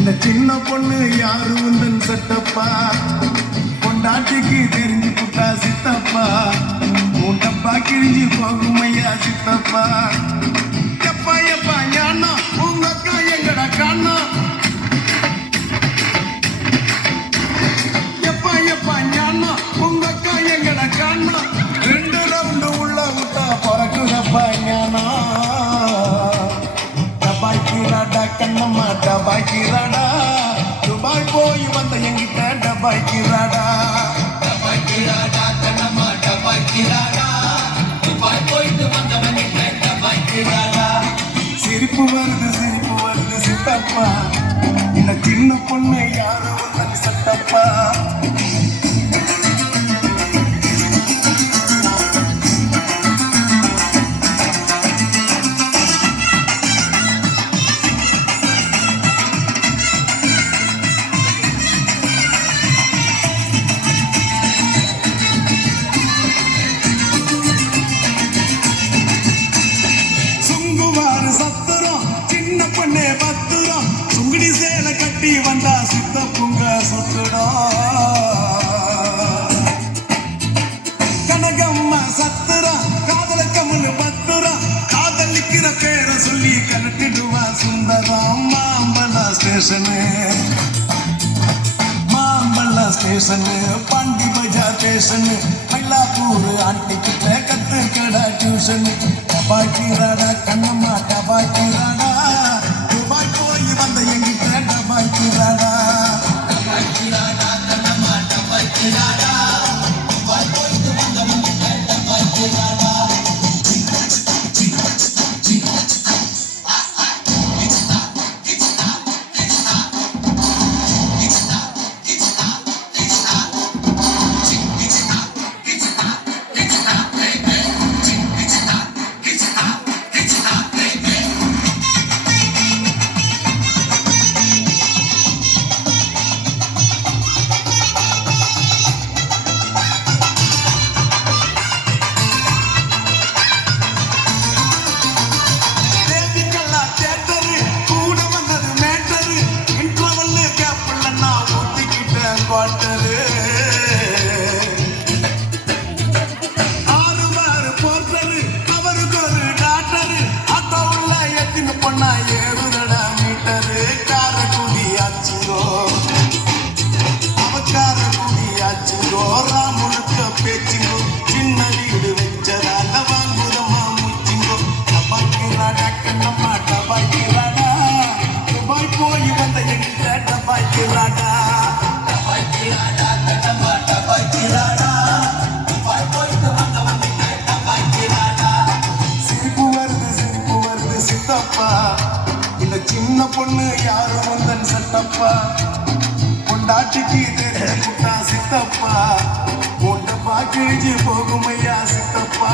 இந்த சின்ன பொண்ணு யாரு உந்தன் சட்டப்பா கொண்டாட்டிக்கு தெரிஞ்சு புட்டா சித்தப்பா மூட்டப்பா கிழிஞ்சு போகும் ஐயா சித்தப்பா எப்பா எப்பா ஞானா உங்க அக்கா எங்கடா காணா எப்பா எப்பா ஞானா உங்க அக்கா எங்கடா காணா 2 ரவுண்டு உள்ள விட்டா பறக்குதப்பா ஞானா டபாய்க்கிறாடா கண்ணம்மா டபாய்க்கிறாடா துபாய் போய் வந்த எங்கிட்ட டபாய்க்கிறாடா டபாய்க்கிறாடா கண்ணம்மா டபாய்க்கிறாடா துபாய் போயிட்டு வந்தவங்கிட்ட டபாய்க்கிறாடா சிரிப்பு வருது சித்தப்பா இந்த சின்ன பொண்ணு யாரு வந்தது சட்டப்பா வந்தா சுத்த புங்க சுத்துடும் கனகம்மா சத்துரா காதல கமுனு பத்துரா காதலிக்கிற பேரை சொல்லி கலட்டிடுவா சுந்தரம் மாம்பழ ஸ்டேஷனு பாண்டி பஜார் ஸ்டேஷனு மயிலாப்பூர் ஆண்டி கிட்ட கத்துக்கடா டியூஷனு டபாய்க்கிறாடா கண்ணம்மா டபாய்க்கிறாடா துபாய் போய் வந்த எங்கிட்ட டபாய்க்கிறாடா கண்ணம்மா டபாய்க்கிறாடா துபாய் போயிட்டு வந்தவங்கிட்ட டபாய்க்கிறாடா சின்ன வீடு வச்சதால வாங்குதம்மா முச்சிங்கோ டபாய்க்கிறாடா கண்ணம்மா டபாய்க்கிறாடா துபாய் போய் வந்த எங்கிட்ட டபாய்க்கிறாடா டபாய்க்கிறாடா கண்ணம்மா டபாய்க்கிறாடா துபாய் போயிட்டு வந்தவங்கிட்ட டபாய்க்கிறாடா சிரிப்பு வருது சித்தப்பா இந்த சின்ன பொண்ணு யாரு வந்தன் சட்டப்பா கொண்டாட்டிக்கு தெரிஞ்சு புட்டா சித்தப்பா மூட்டப்பா கிழிஞ்சு போகும் ஐயா சித்தப்பா